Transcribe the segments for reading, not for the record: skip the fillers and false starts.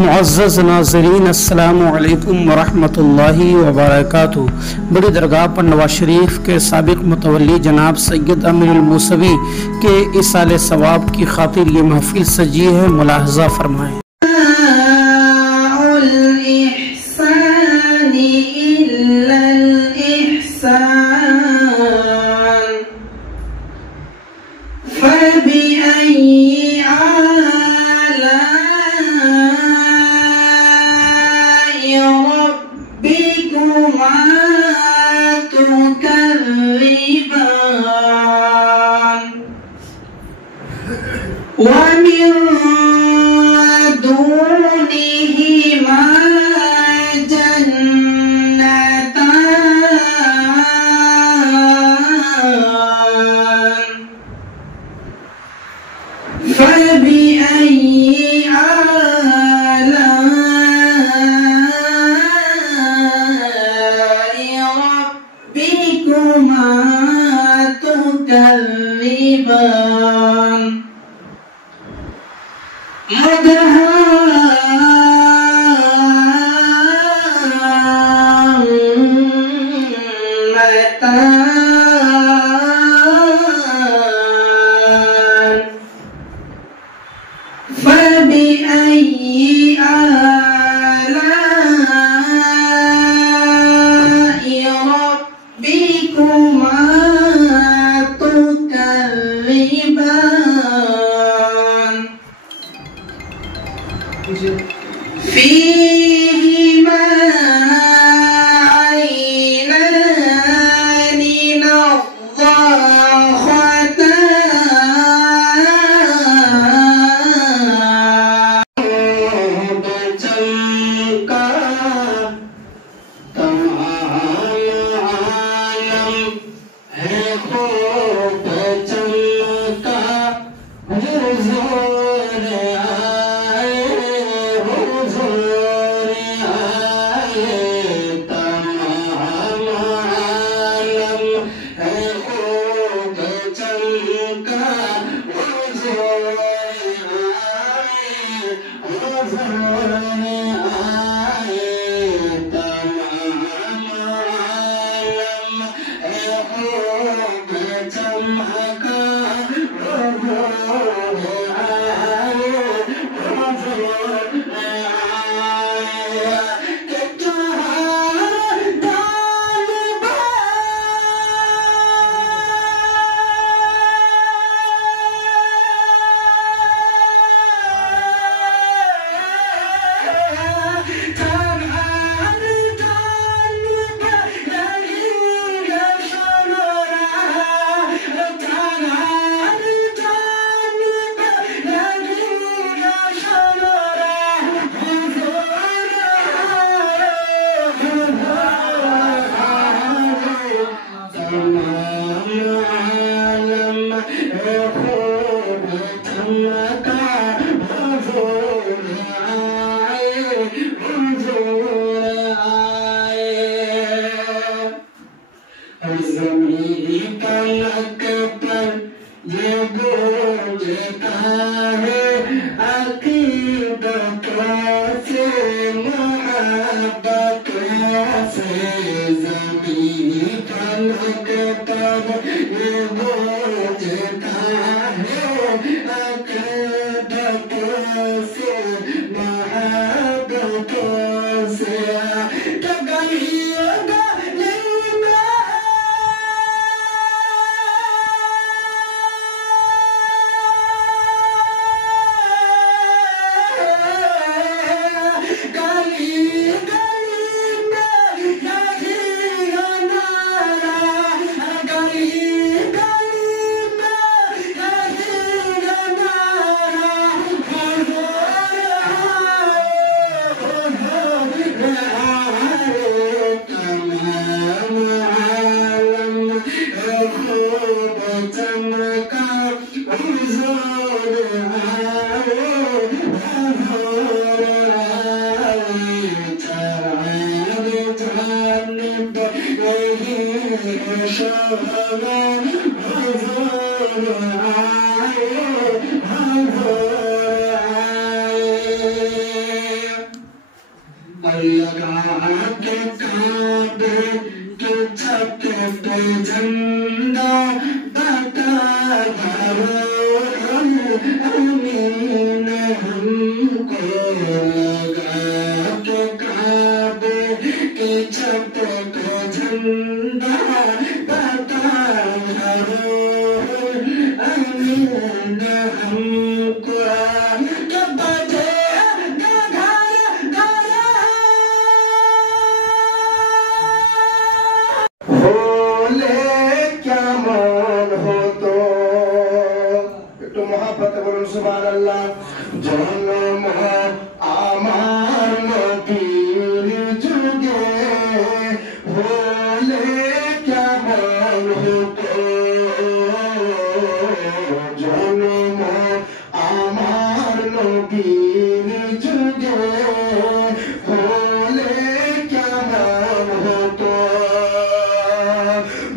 मुअज़्ज़ज़ नाज़रीन अस्सलामु अलैकुम वरहमतुल्लाहि वबरकातुहू। बड़ी दरगाह पर नवाज शरीफ के साबिक मुतवल्ली जनाब सैयद अमीरुल मूसवी के इसाले सवाब की खातिर ये महफिल सजी है, मुलाहज़ा फरमाएँ। ومن دونهما جنتان فبأي آلاء ربكما تكذبان مدهامتان فبأي آلاء ربكما تكذبان فيهما عينان लगा के काबे के छत पे झंडा बता भरो अमीन हमको लगा के काबे के छत पे झंडा बता भरो अमीन हमको সুবহানাল্লাহ জন্ম আমার নবীর যুগে হলে কেমন হতো জন্ম আমার নবীর যুগে হলে কেমন হতো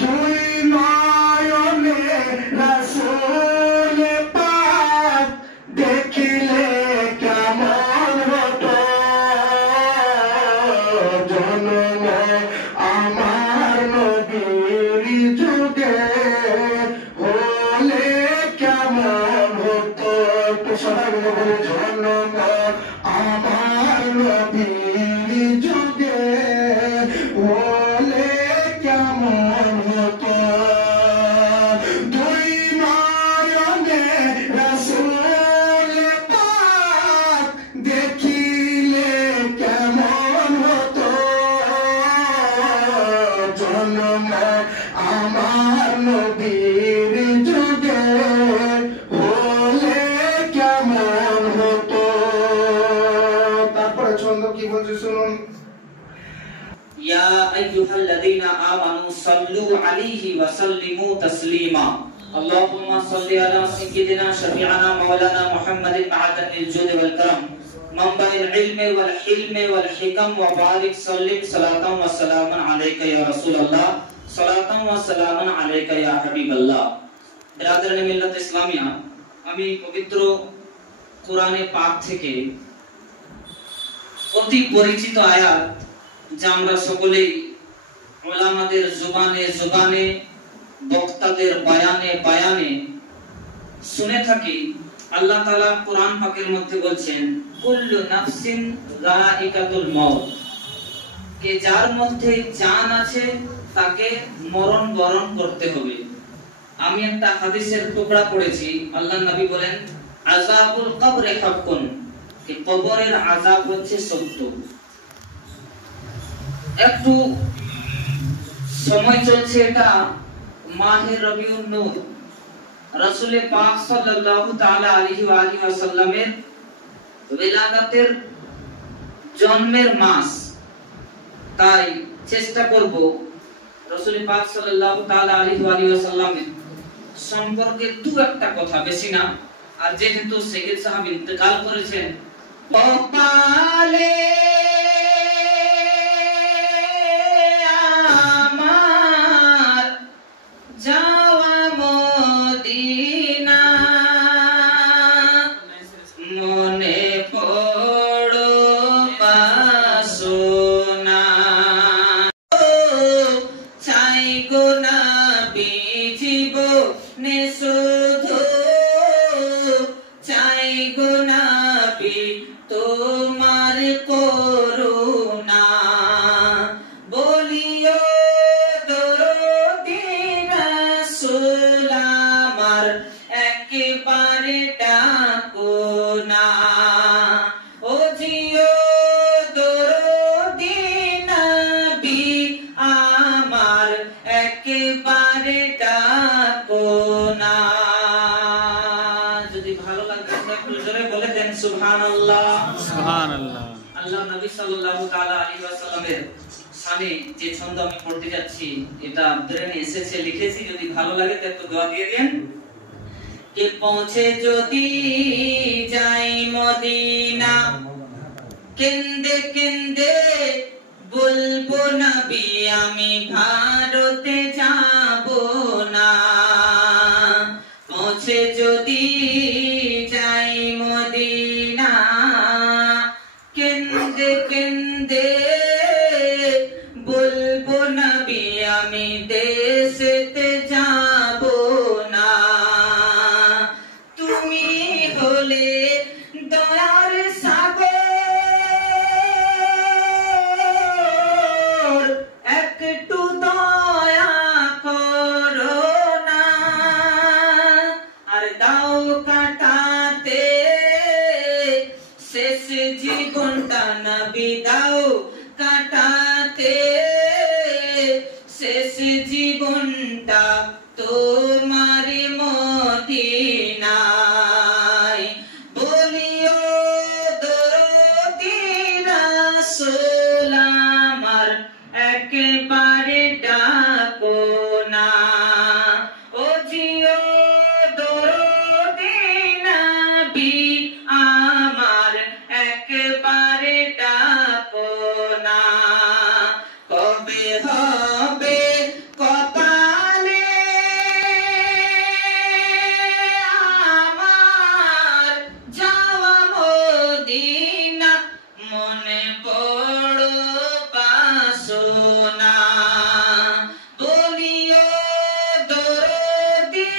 দুই নয়নে রাসূল দেখিলে কেমন হতো জন্ম আমার নবীর যুগে হলে কেমন হতো জন্ম আমার নবীর যুগে হলে কেমন হতো দুই নয়নে রাসূল দেখিলে কেমন হতো জন্ম আমার নবীর যুগে হলে কেমন হতো তারপরে ছন্দ কি বলছে শুনুন ইয়া আইয়ুহাল্লাযীনা আমানু সাল্লু আলাইহি ওয়া সাল্লিমু তাসলিমা আল্লাহুম্মা সাল্লি আলা সাইয়্যিদিনা শাফি'ানা মাওলানা মুহাম্মাদিন মা'দানিল জুদি ওয়াল কারম মানবাইল ইলমি ওয়াল হিলমি ওয়াল হিকাম ওয়া বারিক সাল্লিম সালাতান ওয়া সালামান আলাইকা ইয়া রাসূলুল্লাহ সালাতান ওয়া সালামান আলাইকা ইয়া হাবিবাল্লাহ বিরাদরানে মিল্লাত ইসলামিয়া আমি পবিত্র কোরআনে পাক থেকে অতি পরিচিত আয়াত যা আমরা সকলেই উলামাদের জবানে জবানে বক্তাদের বায়ানে বায়ানে শুনে থাকি আল্লাহ তাআলা কোরআন পাকের মধ্যে বলছেন কুল্লু নাফসিন যায়িকাতুল মউত কে যার মধ্যে জান আছে তাকে মরণ বরণ করতে হবে আমি একটা হাদিসের টুকরা পড়েছি আল্লাহর নবী বলেন আযাবুল কবরে হাক্কুন যে কবরের আযাব হচ্ছে সত্য একটু সময় চলছে এটা মাহে রবিউল নূর রাসূল পাক সাল্লাল্লাহু তাআলা আলাইহি ওয়া আলিহি ওয়াসাল্লামের উলাদাতের জন্মের মাস তাই চেষ্টা করব রাসূল পাক সাল্লাল্লাহু তাআলা আলাইহি ওয়া আলিহি ওয়াসাল্লামের সম্পর্কে দু একটা কথা বেশি না আর যেহেতু সাইয়্যিদ সাহেব ইন্তেকাল করেছেন কপালে তোমার করুণা বলিও দরদি রাসূল আমার একেবারে ডাকো না ও জিও দরদি নবী আমার একেবারে ডাকো না যদি ভালো লাগে একটু জোরে বলে দেন সুবহানাল্লাহ সুবহানাল্লাহ আল্লাহ নবী সাল্লাল্লাহু তাআলা আলাইহি ওয়াসাল্লামের শানে যে ছন্দ আমি পড়তে যাচ্ছি এটা ব্রেনে এসেছে লিখেছি যদি ভালো লাগে তো একটু দোয়া দিয়ে দেন কে পৌঁছে যদি যাই মদিনা কেন্দে কেন্দে বলবো নবী আমি ভারতে যাব না পৌঁছে যদি যাই মদিনা কেন্দে কেন্দে শেষ জীবনটা নবী দাও কাটাতে, শেষ জীবনটা তোমার মদিনায়। বলিও দরদি রাসূল আমার একবারে ডাকো না, ও জিও দরদি নবী আমার একবারে ডাকো না। কবে হবে কপালে আমার যাওয়া মদিনা, মনে বড় বাসনা। বলিও দরদি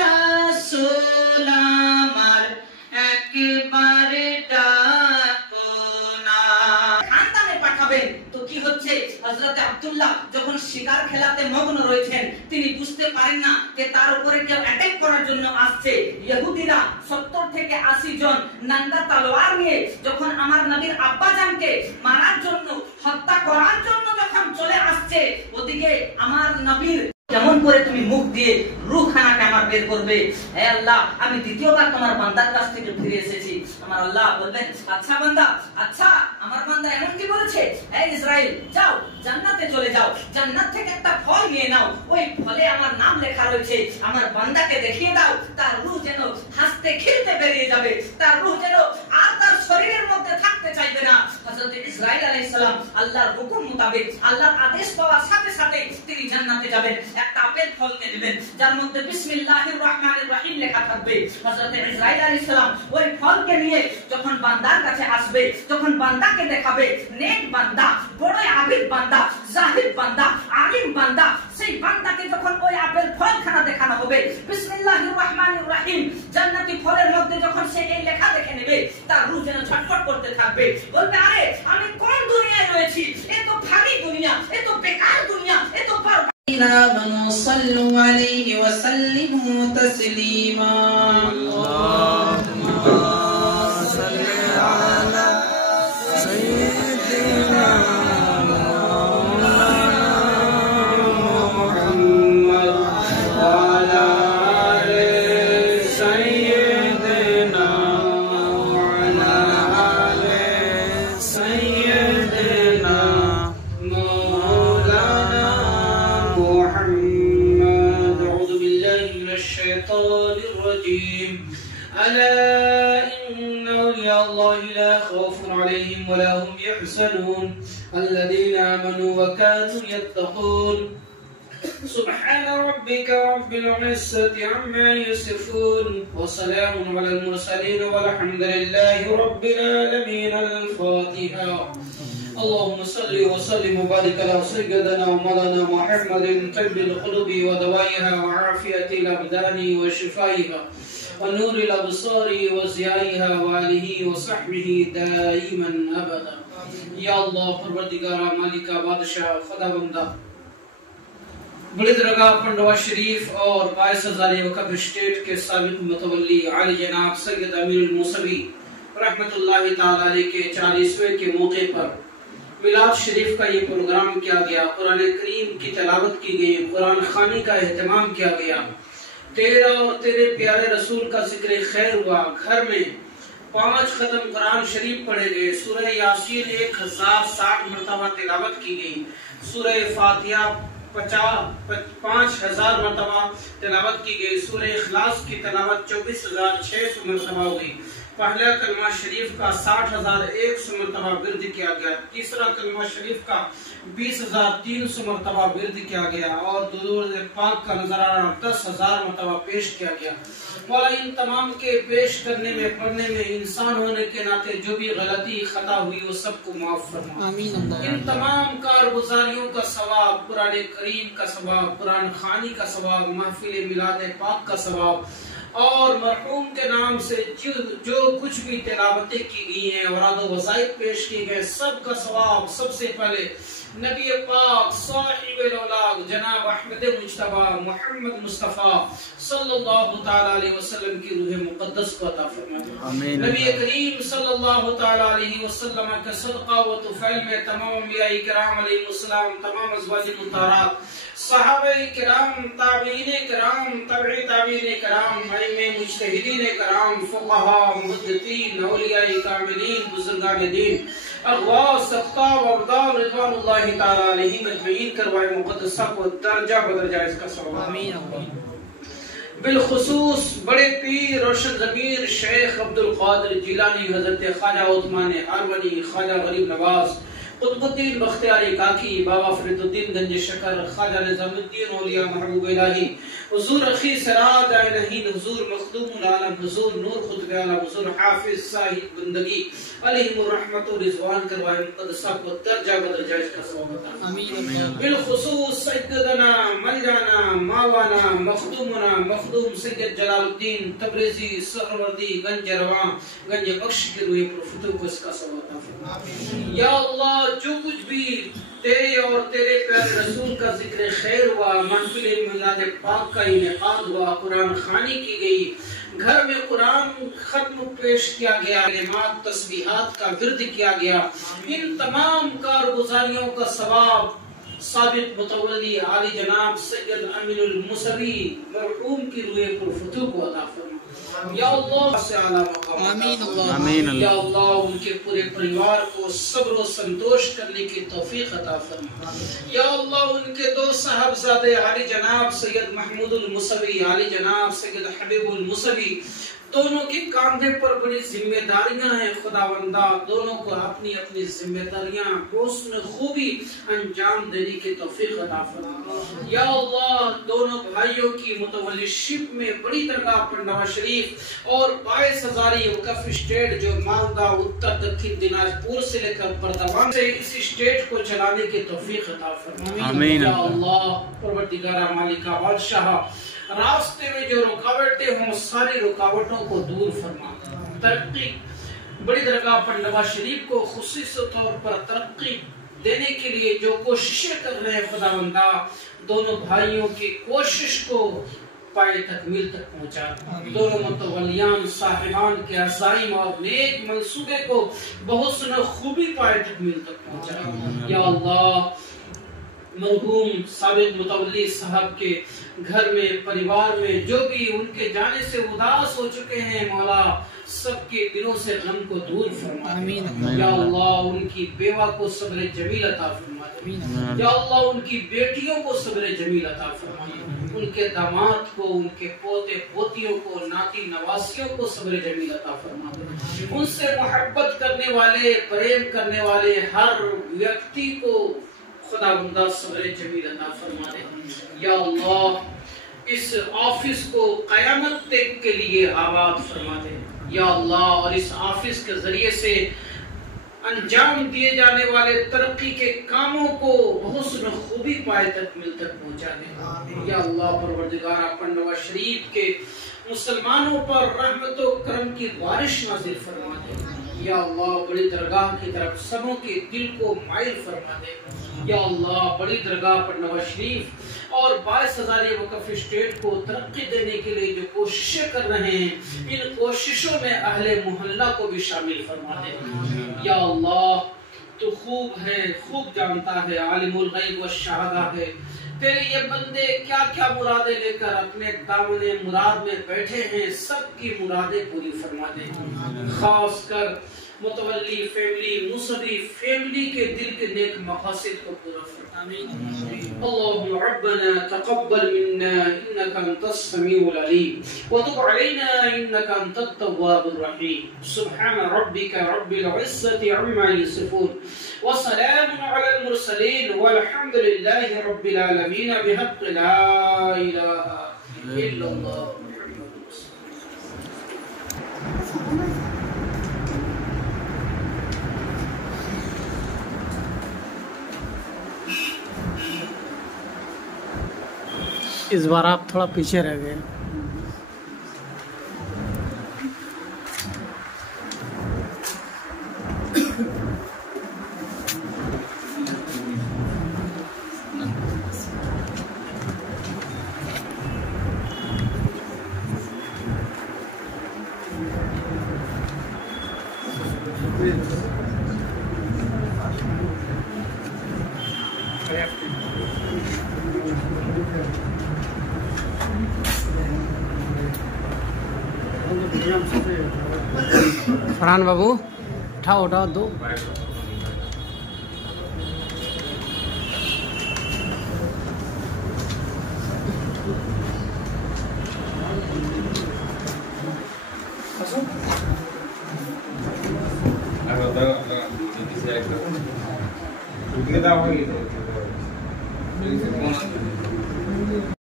রাসূল আমার একবারে ডাকো না। খানদানে পাঠাবেন তো কি হচ্ছে, হযরত আব্দুল্লাহ যখন শিকার খেলাতে মগ্ন রয়েছেন, তিনি বুঝতে পারেন না যে তার উপরে কেউ অ্যাটাক করার জন্য আসছে। ইহুদিরা 70 থেকে 80 জন নাঙ্গা তলোয়ার নিয়ে যখন আমার নবীর আব্বাজানকে মারার জন্য, হত্যা করার জন্য যখন চলে আসছে, ওদিকে আমার নবীর কেমন করে তুমি মুখ দিয়ে রূহখানাকে আমার বের করবে? হে আল্লাহ, আমি দ্বিতীয়বার তোমার বান্দার কাছ থেকে ফিরে এসেছি। আমার আল্লাহ বললেন, আচ্ছা বান্দা, আচ্ছা আমার বান্দা এমন কি বলেছে? হে ইসরাইল, যাও জান্নাতে চলে যাও, জান্নাত থেকে একটা ফল নিয়ে নাও, ওই ফলে আমার নাম লেখা রয়েছে। আমার বান্দাকে দেখিয়ে দাও, তার রূহ যেন হাসতে খেলতে বেরিয়ে যাবে, তার রূহ যেন আর তার শরীরের মধ্যে থাকতে চাইবে না। হযরত ইসরাইল আলাইহিস সালাম আল্লাহর হুকুম মোতাবেক, আল্লাহর আদেশ পাওয়ার সাথে সাথে তিনি জান্নাতে যাবেন। একটা আপেল ফলকে দিবেন যার মধ্যে বিসমিল্লাহির রহমানির রহিম লেখা থাকবে। হযরত ইসরাইল আলাইহিস সালাম ওই ফলকে নিয়ে যখন বান্দার কাছে আসবে, যখন বান্দাকে দেখাবে, নেক বান্দা, বড় আবিদ বান্দা, জাহিদ বান্দা, আলিম বান্দা, সেই বান্দাকে যখন ওই আপেল ফলখানা দেখানো হবে, বিসমিল্লাহির রহমানির রহিম জান্নাতি ফলের মধ্যে যখন সে এই লেখা দেখে নেবে, তার রূহ যেন ছটফট করতে থাকবে, বলবে, আরে আমি কোন দুনিয়ায় রয়েছি? এ তো ফানি দুনিয়া, এ তো বেকার দুনিয়া, এ তো آمنوا صلوا عليه وسلموا تسليما اللهم صل على سيدنا محمد وعلى آل سيدنا وعلى آل سيدنا الشيطان الرجيم. ألا إن أولياء الله لا خوف عليهم ولا هم يحزنون الذين آمنوا وكانوا يتقون. سبحان ربك رب العزة عما يصفون وسلام على المرسلين والحمد لله رب العالمين. الفاتحة. اللهم صل وسلم وبارك على سيدنا ومولانا محمد طب القلوب ودوائها وعافية الأبدان وشفائها ونور الأبصار وضيائها وآله وصحبه دائما أبدا. या अल्लाह परवरदिगारा मालिका बादशाह खुदा बंदा बड़ी दरगाह पंडवा शरीफ और बाईस हज़ार वक़्त स्टेट के साबिक मुतवल्ली आली जनाब सैयद अमीरुल मूसवी रहमतुल्लाहि ताला अलैह के 40वें के मौके पर मिलाद शरीफ का ये प्रोग्राम किया गया। कुरान करीम की तिलावत की गई, कुरान खानी का एहतमाम किया गया, तेरा और तेरे प्यारे रसूल का जिक्र खैर हुआ। घर में 5 खत्म कुरान शरीफ पढ़े गए, सूरह यासीन 1060 मरतबा तिलावत की गई, सूरह फातिहा 5000 मरतबा तिलावत की गई, सूरह इखलास की तिलावत 24600 मरतबा हुई। पहला कलमा शरीफ का 60100 मरतबा विर्द किया गया, तीसरा कलमा शरीफ का 20300 मरतबा विर्द किया गया और दुरूद पाक का नजराना 10000 मरतबा पेश किया गया। मौला इन तमाम के पेश करने में, पढ़ने में इंसान होने के नाते जो भी गलती खता हुई वो सबको माफ फरमा। आमीन। इन तमाम कारगुजारियों का सवाब, कुरान करीम का सवाब, कुरान खानी का सवाब, महफिल मिलाद पाक का सवाब और मरहूम के नाम से जो कुछ भी तिलावतें की गई हैं और वज़ाइफ पेश की गए, सब का सवाब सबसे पहले नबी पाक साहिबुल औलाद जनाब अहमद मुज्तबा मोहम्मद मुस्तफा सल्लल्लाहु ताला अलैहि वसल्लम की रूह मुक़द्दस को अता फरमाए। नबी करीम सल्लल्लाहु ताला अलैहि वसल्लम का सदका व तुफैल में तमाम अंबिया किराम अलैहिस्सलाम, तमाम अज़वाज मुताहरात, सहाबा किराम, ताबईन किराम, तबई ताबईन किराम, अइम्मे मुज्तहिदीन किराम, फुक़हा, मुहद्दिसीन, औलिया कामिलीन, बुज़ुर्गान दीन, अग़वास, अक़ताब, अब्दाल रिज़वानुल्लाहि ताला अलैहिम अजमईन करवाए मुक़द्दसा को दर्जा बदर्जा इसका सवाब। आमीन। बिलखुसूस बड़े पीर रोशन ज़मीर शेख अब्दुल क़ादिर जिलानी, हज़रत ख्वाजा उस्मान हारवनी, ख्वाजा गरीब नवाज, कुतुबुद्दीन बख्तियारी काकी, बाबा फरीदुद्दीन गंज शकर, ख्वाजा निज़ामुद्दीन औलिया महबूब इलाही, हुजूर अखी सिराज आइनहीन, हुजूर मखदूमुल आलम, हुजूर नूर खुतबे आलम, हुजूर हाफिज साहिब बंदगी अलैहिमुर रहमतु रिज़वान करवाए मुक़द्दसा को दर्जा बदर्जा इसका सवाब अता। आमीन। बिलखुसूस सैयदना मलजाना मावाना मखदूमना मखदूम सैयद जलालुद्दीन तबरेज़ी सहरवर्दी गंज रवा गंज बख्श के रूह पुरफतू को इसका सवाब अता। आमीन। या अल्लाह, जो कुछ भी तेरे और तेरे प्यारे रसूल का जिक्र खैर हुआ, महफिल मिलाद पाक का इनेकाद हुआ, कुरान खानी की गई, घर में कुरान खत्म पेश किया गया, कलिमात तस्बीहात का विर्द किया गया, इन तमाम कारगुजारियों का सवाब साबित मुतवल्ली आली जनाब सैयद अमीनुल मुसवी मरहूम की रूह पुरफतू को अता फरमा। या अल्लाह से आला मकाम। आमीन अल्लाह। या अल्लाह, उनके पूरे परिवार को सब्र और संतोष करने की तौफीक अता फरमा। या अल्लाह, उनके दो साहबजादे आली जनाब सैयद महमूदुल मुसवी, आली जनाब सैयद हबीबुल मुसवी, दोनों के कांधे पर बड़ी जिम्मेदारियां हैं खुदावंदा, दोनों को अपनी अपनी जिम्मेदारियां हुस्न खूबी अंजाम देने की तौफीक अता फरमा। या अल्लाह, दोनों भाइयों की मुतवल्लिशिप में बड़ी दरगाह पर नवाज शरीफ और 22,000 वक़फ़ स्टेट जो मालदा उत्तर दक्षिण दिनाजपुर से लेकर बर्दवान से इस स्टेट को चलाने की तौफीक अता फरमा। आमीन। या अल्लाह, परवरदिगार मालिका बादशाह, रास्ते में जो रुकावटें हों सारी रुकावटों को दूर फरमा। तरक्की बड़ी दरगाह पर नवाज शरीफ को खुसूसी तौर पर तरक्की देने के लिए जो कोशिशें कर रहे हैं खुदावंदा, दोनों भाइयों की कोशिश को पाए तकमील तक पहुंचा। दोनों मुतवल्लियान साहिबान के अज़ाइम और नेक मंसूबे को बहुत खूबी पाए तकमील तक पहुंचा। या अल्लाह, मरहूम साबिक मुतवल्ली साहब के घर में परिवार में जो भी उनके जाने से उदास हो चुके हैं, मौला सबके दिलों से गम को दूर फरमा। या अल्लाह, उनकी बेवा को सब्र जमील अता फरमा। या अल्लाह, उनकी बेटियों को सब्र जमील अता फरमा। उनके दामाद को, उनके पोते पोतियों को, नाती नवासियों को सब्र जमील अता फरमा। उनसे मोहब्बत करने वाले, प्रेम करने वाले हर व्यक्ति को खुदावंदा सब्र जमील अता फरमा दे। या अल्लाह, इस ऑफिस को क़यामत तक के लिए आबाद फरमा दे। या अल्लाह, और इस ऑफिस के जरिए से अंजाम दिए जाने वाले तरक्की के कामों को बहुत खूबी पाए तकमील तक पहुंचा दे। या अल्लाह, परवरदिगार अपन नवाज शरीफ के मुसलमानों पर रहमत और करम की बारिश नाज़िल फरमा दे। या अल्लाह, बड़ी दरगाह की तरफ सबों के दिल को माइल फरमा दे। या अल्लाह, बड़ी दरगाह पर नवाज शरीफ और 22,000 वक़फ़ स्टेट को तरक्की देने के लिए जो कोशिशें कर रहे हैं, इन कोशिशों में अहले मोहल्ला को भी शामिल फरमा दे। या अल्लाह, तो खूब है, खूब जानता है, आलिमुल गैब व शहादा है। तेरे ये बंदे क्या क्या मुरादें लेकर अपने दामने मुराद में बैठे हैं, सबकी मुरादें पूरी फरमा दे। खास कर मुतवल्ली फैमिली, मुसवी फैमिली के दिल के नेक मकासद को पूरा फरमा। अल्लाहुम्मा रब्बना तक़ब्बल मिन्ना इन्नका अंतस समीउल अलीम व तुब अलैना इन्नका अंतत तव्वाबुर रहीम। सुब्हान रब्बिका रब्बिल इज़्ज़ति अम्मा यसिफून व सलामुन अलल मुरसलीन वल्हम्दुलिल्लाहि रब्बिल आलमीन बिहक़्क़ि ला इलाहा इल्लल्लाह। इस बार आप थोड़ा पीछे रह गए। फरहान बाबू उठाओ उठाओ दो। Kita